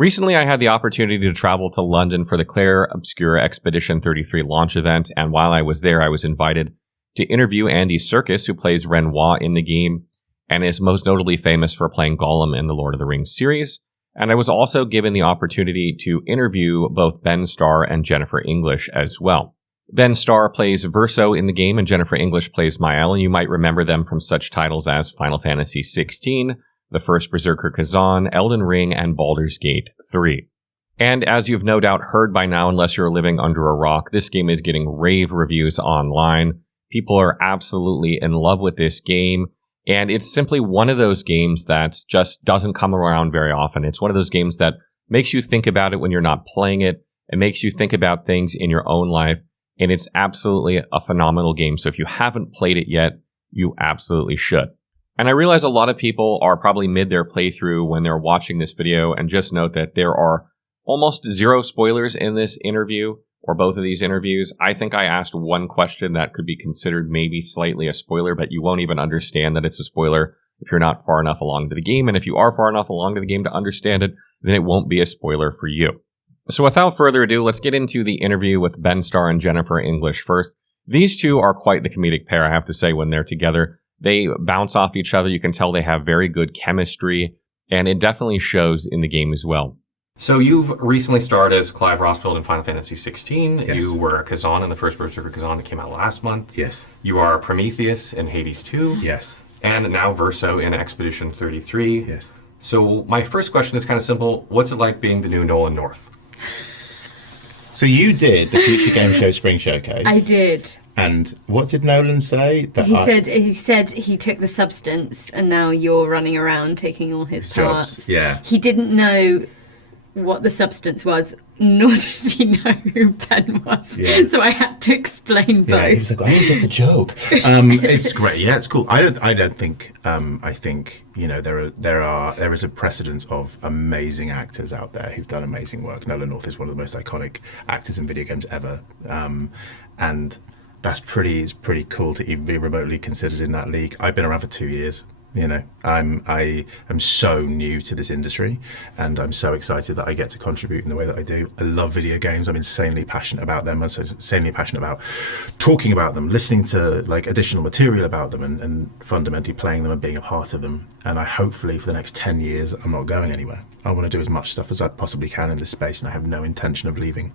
Recently, I had the opportunity to travel to London for the Clair Obscur Expedition 33 launch event, and while I was there, I was invited to interview Andy Serkis, who plays Renoir in the game, and is most notably famous for playing Gollum in the Lord of the Rings series. And I was also given the opportunity to interview both Ben Starr and Jennifer English as well. Ben Starr plays Verso in the game, and Jennifer English plays Maelle, and you might remember them from such titles as Final Fantasy XVI, The First Berserker Kazan, Elden Ring, and Baldur's Gate 3. And as you've no doubt heard by now, unless you're living under a rock, this game is getting rave reviews online. People are absolutely in love with this game, and it's simply one of those games that just doesn't come around very often. It's one of those games that makes you think about it when you're not playing it. It makes you think about things in your own life, and it's absolutely a phenomenal game. So if you haven't played it yet, you absolutely should. And I realize a lot of people are probably mid their playthrough when they're watching this video, and just note that there are almost zero spoilers in this interview, or both of these interviews. I think I asked one question that could be considered maybe slightly a spoiler, but you won't even understand that it's a spoiler if you're not far enough along to the game. And if you are far enough along to the game to understand it, then it won't be a spoiler for you. So without further ado, let's get into the interview with Ben Starr and Jennifer English first. These two are quite the comedic pair, I have to say, when they're together. They bounce off each other. You can tell they have very good chemistry, and it definitely shows in the game as well. So you've recently starred as Clive Rossfield in Final Fantasy XVI. Yes. You were Kazan in the first Berserker Kazan that came out last month. Yes. You are Prometheus in Hades 2. Yes. And now Verso in Expedition 33. Yes. So my first question is kind of simple. What's it like being the new Nolan North? So you did the Future Game Show Spring Showcase. I did. And what did Nolan say? That He said he took the substance, and now you're running around taking all his parts. jobs. Yeah. He didn't know what the substance was, nor did he know who Ben was. Yeah. So I had to explain both. Yeah, he was like, I don't get the joke. It's great. Yeah, it's cool. I don't think. I think there is a precedence of amazing actors out there who've done amazing work. Nolan North is one of the most iconic actors in video games ever, and that's pretty cool to even be remotely considered in that league. I've been around for 2 years. I am so new to this industry, and I'm so excited that I get to contribute in the way that I do. I love video games. I'm insanely passionate about them. I'm so insanely passionate about talking about them, listening to additional material about them, and fundamentally playing them and being a part of them. And I hopefully for the next 10 years, I'm not going anywhere. I want to do as much stuff as I possibly can in this space, and I have no intention of leaving.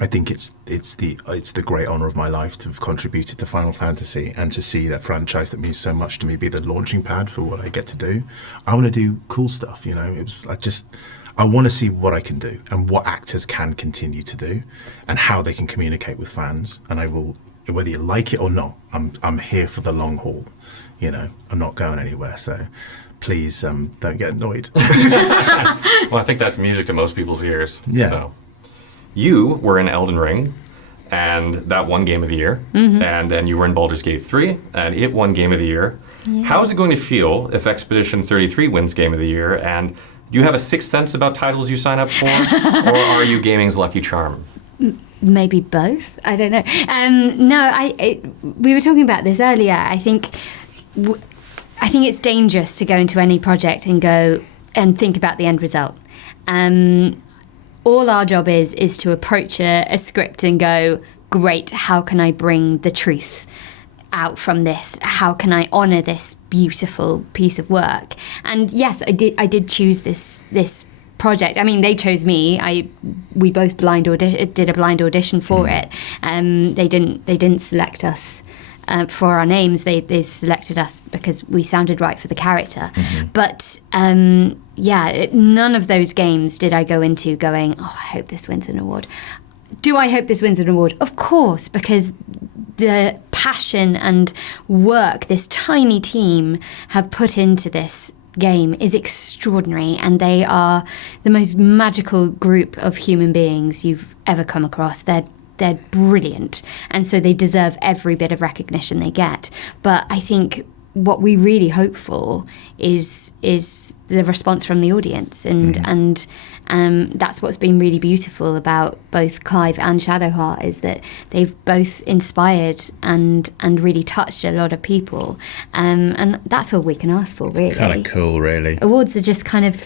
I think it's the great honor of my life to have contributed to Final Fantasy, and to see that franchise that means so much to me be the launching pad for what I get to do. I want to do cool stuff, I want to see what I can do and what actors can continue to do and how they can communicate with fans. And I will, whether you like it or not, I'm here for the long haul. I'm not going anywhere. So please don't get annoyed. Well, I think that's music to most people's ears. Yeah. So. You were in Elden Ring, and that won Game of the Year. Mm-hmm. And then you were in Baldur's Gate 3, and it won Game of the Year. Yeah. How is it going to feel if Expedition 33 wins Game of the Year? And do you have a sixth sense about titles you sign up for? Or are you gaming's lucky charm? Maybe both. I don't know. We were talking about this earlier. I think it's dangerous to go into any project and go and think about the end result. All our job is to approach a script and go, great, how can I bring the truth out from this? How can I honour this beautiful piece of work? And yes, I did choose this project. I mean, they chose me. We both did a blind audition for it. They didn't select us for our names. They selected us because we sounded right for the character. Mm-hmm. But none of those games did I go into going, oh, I hope this wins an award. Do I hope this wins an award? Of course, because the passion and work this tiny team have put into this game is extraordinary, and they are the most magical group of human beings you've ever come across. They're brilliant, and so they deserve every bit of recognition they get. But I think what we really hope for is the response from the audience, and that's what's been really beautiful about both Clive and Shadowheart, is that they've both inspired and really touched a lot of people, and that's all we can ask for, really. Kind of cool, really. Awards are just kind of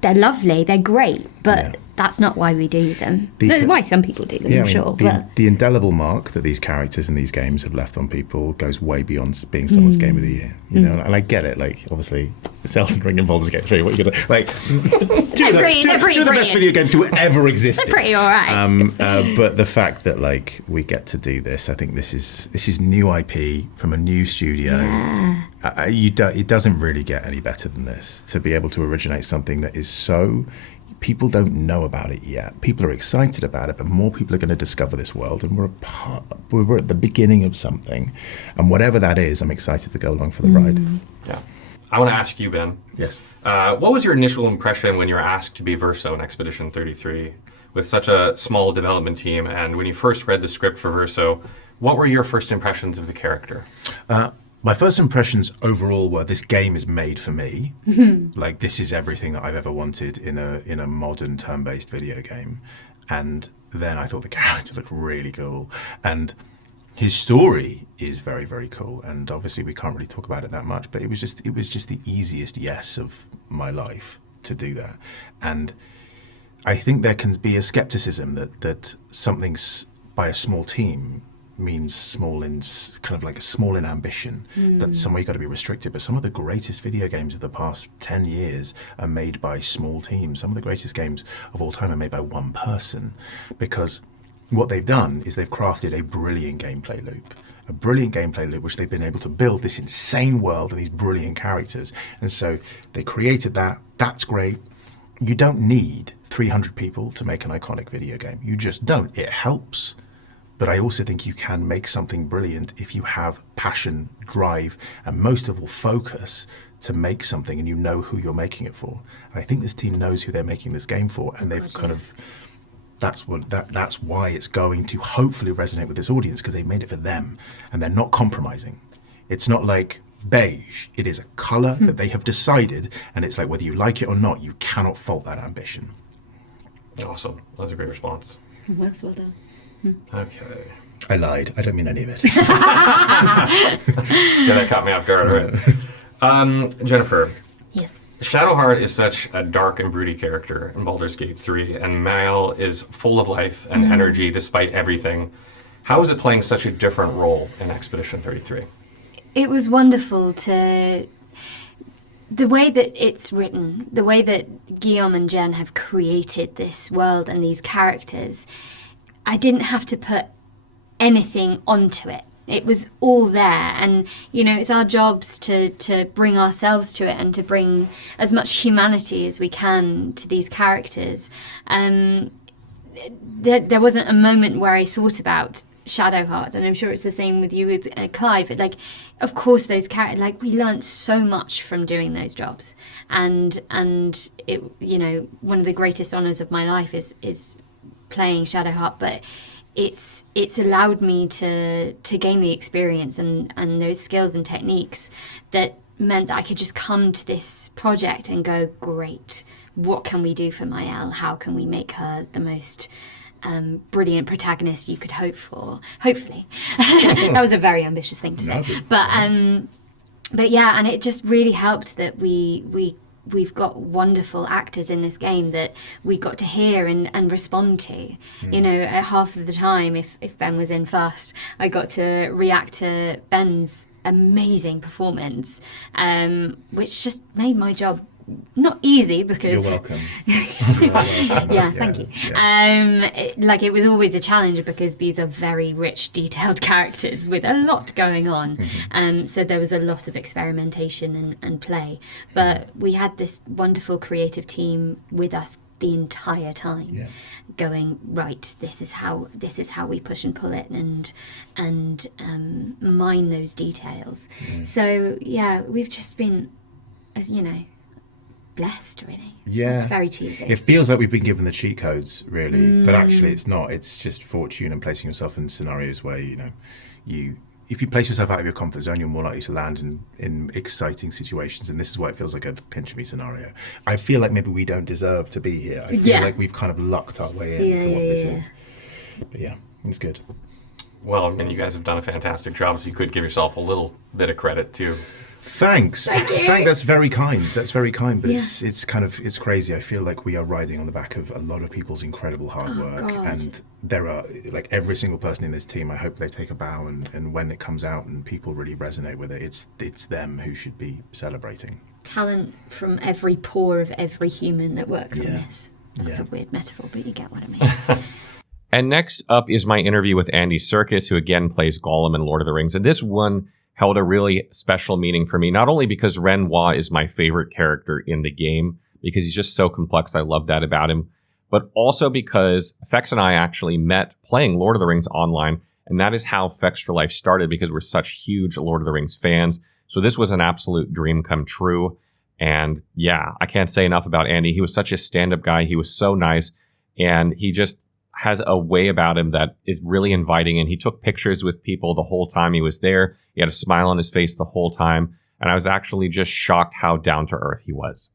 they're lovely, they're great, but that's not why we do them. That's why some people do them, I'm sure. The indelible mark that these characters in these games have left on people goes way beyond being someone's game of the year. You know, and I get it. Like, obviously, Elden Ring and Baldur's Gate 3. What are you gonna like? Two of the best video games to ever existed. They're pretty all right. But the fact that like we get to do this, I think this is new IP from a new studio. Yeah. It doesn't really get any better than this, to be able to originate something that is so. People don't know about it yet. People are excited about it, but more people are going to discover this world, and we're at the beginning of something. And whatever that is, I'm excited to go along for the ride. Yeah. I want to ask you, Ben. Yes. What was your initial impression when you were asked to be Verso in Expedition 33 with such a small development team? And when you first read the script for Verso, what were your first impressions of the character? My first impressions overall were this game is made for me. Like, this is everything that I've ever wanted in a modern turn-based video game. And then I thought the character looked really cool. And his story is very, very cool. And obviously we can't really talk about it that much, but it was just the easiest yes of my life to do that. And I think there can be a skepticism that something's by a small team means small in kind of like a small in ambition, that somewhere you've got to be restricted. But some of the greatest video games of the past 10 years are made by small teams. Some of the greatest games of all time are made by one person, because what they've done is they've crafted a brilliant gameplay loop, which they've been able to build this insane world and these brilliant characters. And so they created that. That's great. You don't need 300 people to make an iconic video game. You just don't. It helps. But I also think you can make something brilliant if you have passion, drive, and most of all focus to make something, and you know who you're making it for. And I think this team knows who they're making this game for, and they've kind of that's why it's going to hopefully resonate with this audience, because they made it for them and they're not compromising. It's not like beige. It is a color that they have decided, and it's like whether you like it or not, you cannot fault that ambition. Awesome. That was a great response. That's well done. Okay. I lied. I don't mean any of it. Yeah, that caught me off guard, right? Jennifer. Yes. Shadowheart is such a dark and broody character in Baldur's Gate 3, and Maelle is full of life and energy despite everything. How is it playing such a different role in Expedition 33? It was wonderful to... The way that it's written, the way that Guillaume and Jen have created this world and these characters, I didn't have to put anything onto it. It was all there, and you know, it's our jobs to bring ourselves to it and to bring as much humanity as we can to these characters. There wasn't a moment where I thought about Shadowheart, and I'm sure it's the same with you with Clive. But like, of course, those characters, like, we learnt so much from doing those jobs, and it, you know, one of the greatest honours of my life is playing Shadowheart, but it's allowed me to gain the experience and those skills and techniques that meant that I could just come to this project and go, great, what can we do for Maelle? How can we make her the most brilliant protagonist you could hope for? Hopefully. That was a very ambitious thing to say. But yeah, and it just really helped that we've got wonderful actors in this game that we got to hear and respond to. You know, half of the time, if Ben was in first, I got to react to Ben's amazing performance, which just made my job not easy, because... You're welcome. Yeah, thank you. Yeah. It was always a challenge, because these are very rich, detailed characters with a lot going on. So there was a lot of experimentation and play. But we had this wonderful creative team with us the entire time, going, right, this is how we push and pull it and mine those details. So yeah, we've just been, you know, blessed, really. Yeah. It's very cheesy. It feels like we've been given the cheat codes, really, but actually it's not. It's just fortune and placing yourself in scenarios where, you know, if you place yourself out of your comfort zone, you're more likely to land in exciting situations, and this is why it feels like a pinch me scenario. I feel like maybe we don't deserve to be here. I feel like we've kind of lucked our way into what this is. But yeah, it's good. Well, I mean, you guys have done a fantastic job, so you could give yourself a little bit of credit too. Thanks. That's very kind. That's very kind. But Yeah. it's crazy. I feel like we are riding on the back of a lot of people's incredible hard work, God. and there are like every single person in this team. I hope they take a bow, and when it comes out and people really resonate with it, it's them who should be celebrating. Talent from every pore of every human that works on Yeah. this. That's Yeah. a weird metaphor, but you get what I mean. And next up is my interview with Andy Serkis, who again plays Gollum in Lord of the Rings. And this one held a really special meaning for me, not only because Renoir is my favorite character in the game, because he's just so complex. I love that about him. But also because Fex and I actually met playing Lord of the Rings online. And that is how Fex for Life started, because we're such huge Lord of the Rings fans. So this was an absolute dream come true. And yeah, I can't say enough about Andy. He was such a stand-up guy. He was so nice. And he just has a way about him that is really inviting. And he took pictures with people the whole time he was there. He had a smile on his face the whole time. And I was actually just shocked how down to earth he was.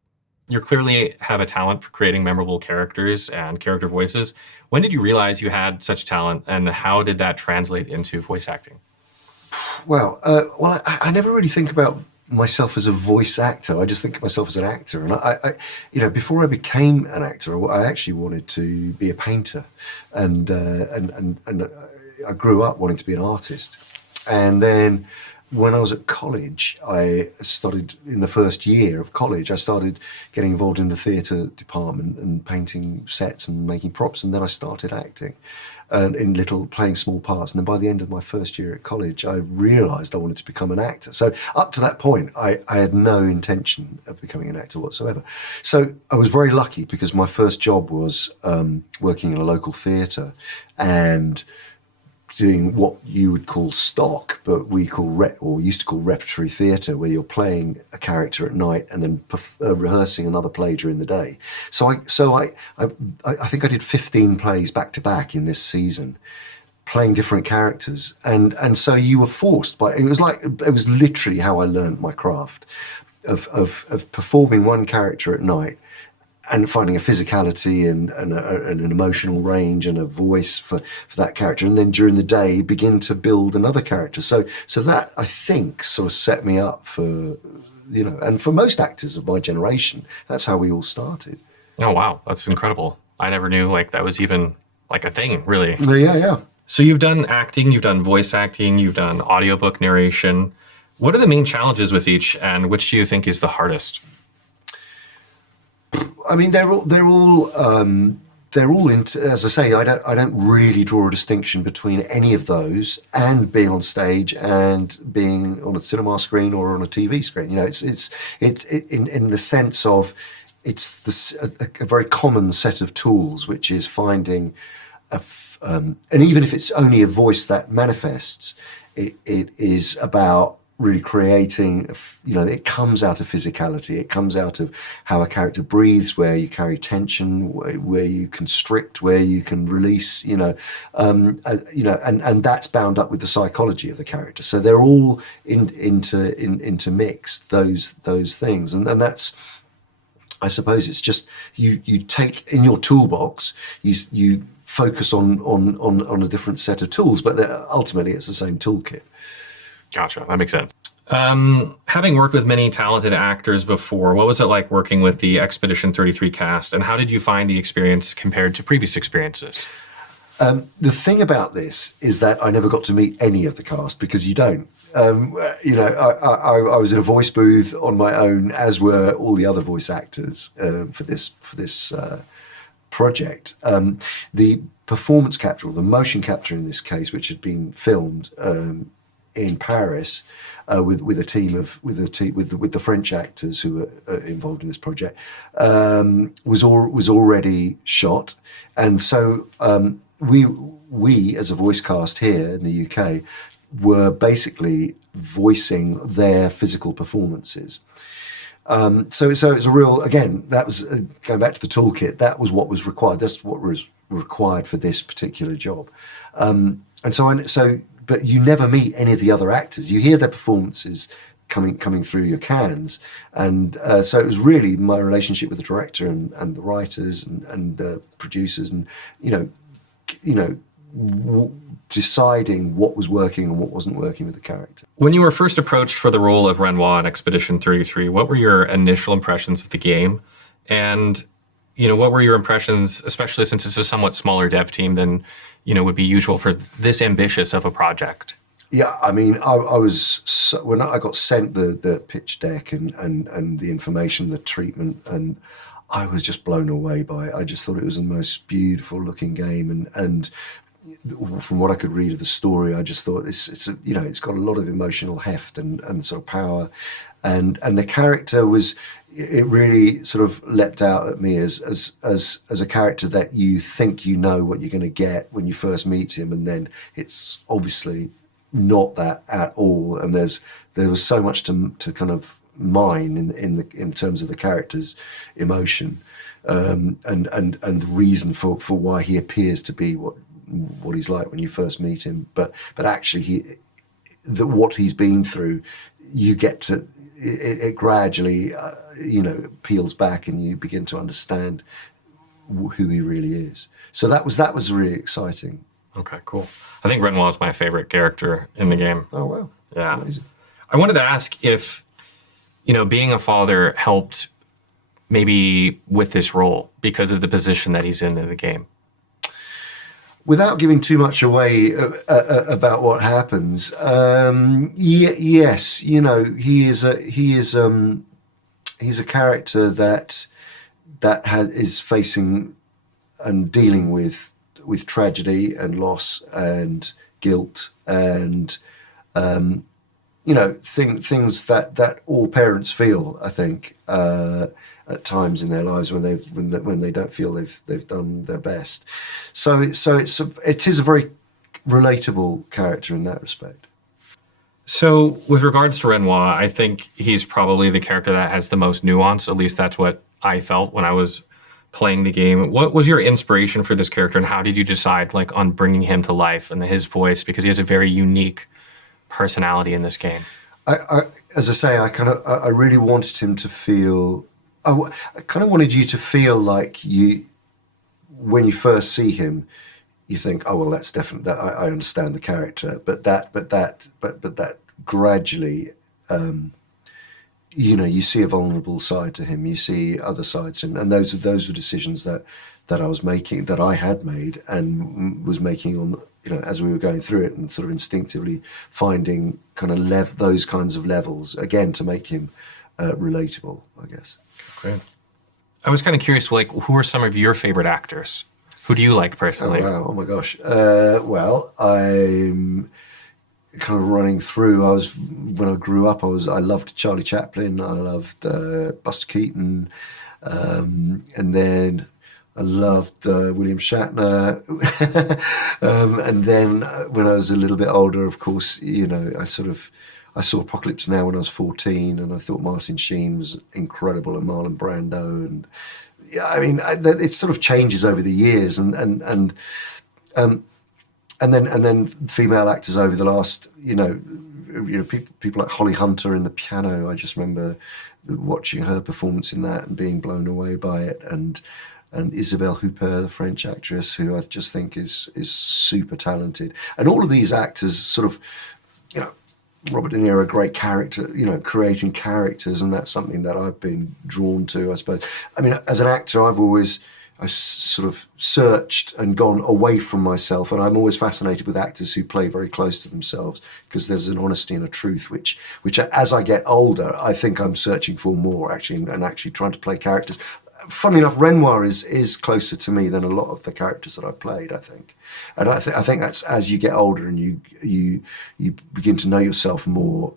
You clearly have a talent for creating memorable characters and character voices. When did you realize you had such talent, and how did that translate into voice acting? Well, I never really think about myself as a voice actor. I just think of myself as an actor. And I before I became an actor, I actually wanted to be a painter, and I grew up wanting to be an artist. And then when I was at college, I started in the first year of college. I started getting involved in the theatre department and painting sets and making props, and then I started acting. Playing small parts. And then by the end of my first year at college, I realised I wanted to become an actor. So up to that point, I had no intention of becoming an actor whatsoever. So I was very lucky because my first job was working in a local theatre and doing what you would call stock, but we used to call repertory theatre, where you're playing a character at night and then rehearsing another play during the day. So I think I did 15 plays back to back in this season, playing different characters, and so you were forced by. It was literally how I learned my craft of performing one character at night, and finding a physicality and an emotional range and a voice for that character. And then during the day, begin to build another character. So that, I think, sort of set me up for, and for most actors of my generation, that's how we all started. Oh, wow. That's incredible. I never knew that was even a thing, really. Yeah. So you've done acting, you've done voice acting, you've done audiobook narration. What are the main challenges with each, and which do you think is the hardest? I mean, they're all as I say, I don't really draw a distinction between any of those and being on stage and being on a cinema screen or on a TV screen. It's in the sense of it's a very common set of tools, which is finding and even if it's only a voice that manifests, it is about really creating, it comes out of physicality. It comes out of how a character breathes, where you carry tension, where you constrict, where you can release, and that's bound up with the psychology of the character. So they're all intermixed, those things. And that's, I suppose it's just, you take in your toolbox, you focus on a different set of tools, but ultimately it's the same toolkit. Gotcha. That makes sense. Having worked with many talented actors before, what was it like working with the Expedition 33 cast, and how did you find the experience compared to previous experiences? The thing about this is that I never got to meet any of the cast, because you don't. I was in a voice booth on my own, as were all the other voice actors for this project. The performance capture, or the motion capture in this case, which had been filmed in Paris with a team with the French actors who were involved in this project, was already shot, and so we as a voice cast here in the UK were basically voicing their physical performances. So it's a real, again, that was going back to the toolkit. That was what was required. That's what was required for this particular job, but you never meet any of the other actors. You hear their performances coming through your cans, and so it was really my relationship with the director and the writers and the producers, and deciding what was working and what wasn't working with the character. When you were first approached for the role of Renoir in Expedition 33, what were your initial impressions of the game? And, what were your impressions, especially since it's a somewhat smaller dev team than, would be usual for this ambitious of a project? Yeah, I mean, I was when I got sent the pitch deck and the information, the treatment, and I was just blown away by it. I just thought it was the most beautiful looking game, and from what I could read of the story, I just thought it's got a lot of emotional heft and sort of power, and the character it really sort of leapt out at me as a character that you think you know what you're going to get when you first meet him, and then it's obviously not that at all. And there was so much to kind of mine in terms of the character's emotion, and the reason for why he appears to be what he's like when you first meet him, but actually what he's been through, you get to it gradually peels back and you begin to understand who he really is. So that was really exciting. Okay, cool. I think Renoir is my favorite character in the game. Oh wow, yeah. Amazing. I wanted to ask if being a father helped maybe with this role because of the position that he's in the game. Without giving too much away about what happens, yes, he's a character that is facing and dealing with tragedy and loss and guilt and things that all parents feel, I think, at times in their lives when they don't feel they've done their best. So it is a very relatable character in that respect. So with regards to Renoir, I think he's probably the character that has the most nuance. At least that's what I felt when I was playing the game. What was your inspiration for this character, and how did you decide on bringing him to life and his voice? Because he has a very unique personality in this game. As I say, I really wanted him to feel. I kind of wanted you to feel like when you first see him, you think, oh well, that's definitely that. I understand the character, but that gradually, you see a vulnerable side to him. You see other sides to him, and those were decisions that I was making, that I had made, and was making on as we were going through it, and sort of instinctively finding kind of those kinds of levels again to make him relatable, I guess. Great. I was kind of curious, who are some of your favorite actors? Who do you like personally? Oh, wow. Oh my gosh. Well, I'm kind of running through. When I grew up, I loved Charlie Chaplin. I loved Buster Keaton, and then I loved William Shatner. And then when I was a little bit older, of course, I saw Apocalypse Now when I was 14, and I thought Martin Sheen was incredible, and Marlon Brando, and yeah, I mean, it sort of changes over the years, and then female actors over the last, people like Holly Hunter in The Piano. I just remember watching her performance in that and being blown away by it, and Isabelle Huppert, the French actress, who I just think is super talented, and all of these actors sort of, Robert De Niro, a great character, creating characters, and that's something that I've been drawn to, I suppose. I mean, as an actor, I've sort of searched and gone away from myself, and I'm always fascinated with actors who play very close to themselves, because there's an honesty and a truth which as I get older, I think I'm searching for more, actually, and actually trying to play characters. Funnily enough, Renoir is closer to me than a lot of the characters that I've played, I think. And I think that's as you get older and you begin to know yourself more.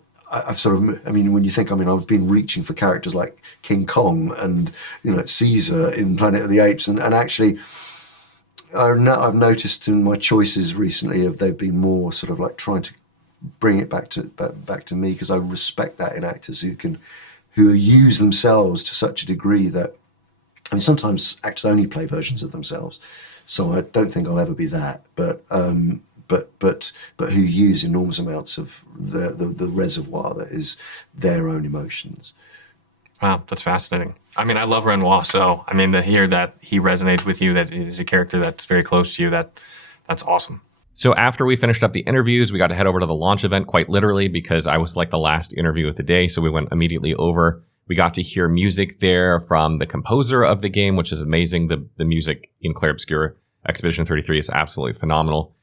When you think, I've been reaching for characters like King Kong and, Caesar in Planet of the Apes. And actually, I've noticed in my choices recently they've been more sort of like trying to bring it back to me, because I respect that in actors who use themselves to such a degree that, sometimes actors only play versions of themselves, so I don't think I'll ever be that. But who use enormous amounts of the reservoir that is their own emotions. Wow, that's fascinating. I love Renoir, so to hear that he resonates with you, that he's a character that's very close to you, that's awesome. So after we finished up the interviews, we got to head over to the launch event, quite literally, because I was like the last interview of the day. So we went immediately over. We got to hear music there from the composer of the game, which is amazing. The music in Clair Obscur Expedition 33 is absolutely phenomenal.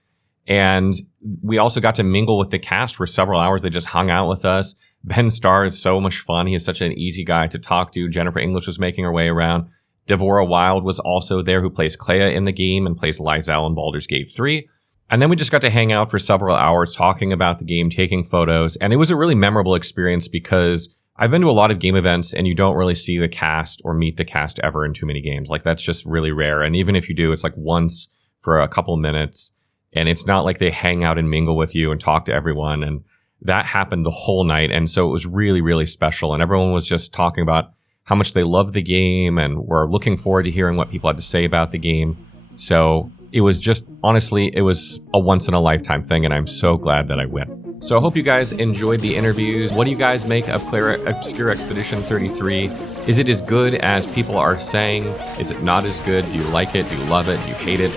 And we also got to mingle with the cast for several hours. They just hung out with us. Ben Starr is so much fun. He is such an easy guy to talk to. Jennifer English was making her way around. Devora Wild was also there, who plays Clair in the game and plays Lysel in Baldur's Gate 3. And then we just got to hang out for several hours talking about the game, taking photos. And it was a really memorable experience because I've been to a lot of game events and you don't really see the cast or meet the cast ever in too many games. Like, that's just really rare. And even if you do, it's like once for a couple minutes. And it's not like they hang out and mingle with you and talk to everyone. And that happened the whole night. And so it was really, really special. And everyone was just talking about how much they love the game and were looking forward to hearing what people had to say about the game. So it was just, honestly, it was a once in a lifetime thing, and I'm so glad that I went. So I hope you guys enjoyed the interviews. What do you guys make of Clair Obscur Expedition 33? Is it as good as people are saying? Is it not as good? Do you like it? Do you love it? Do you hate it?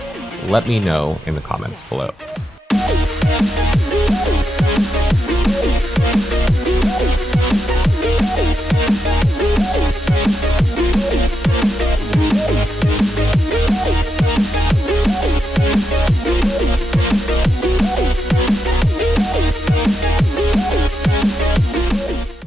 Let me know in the comments below.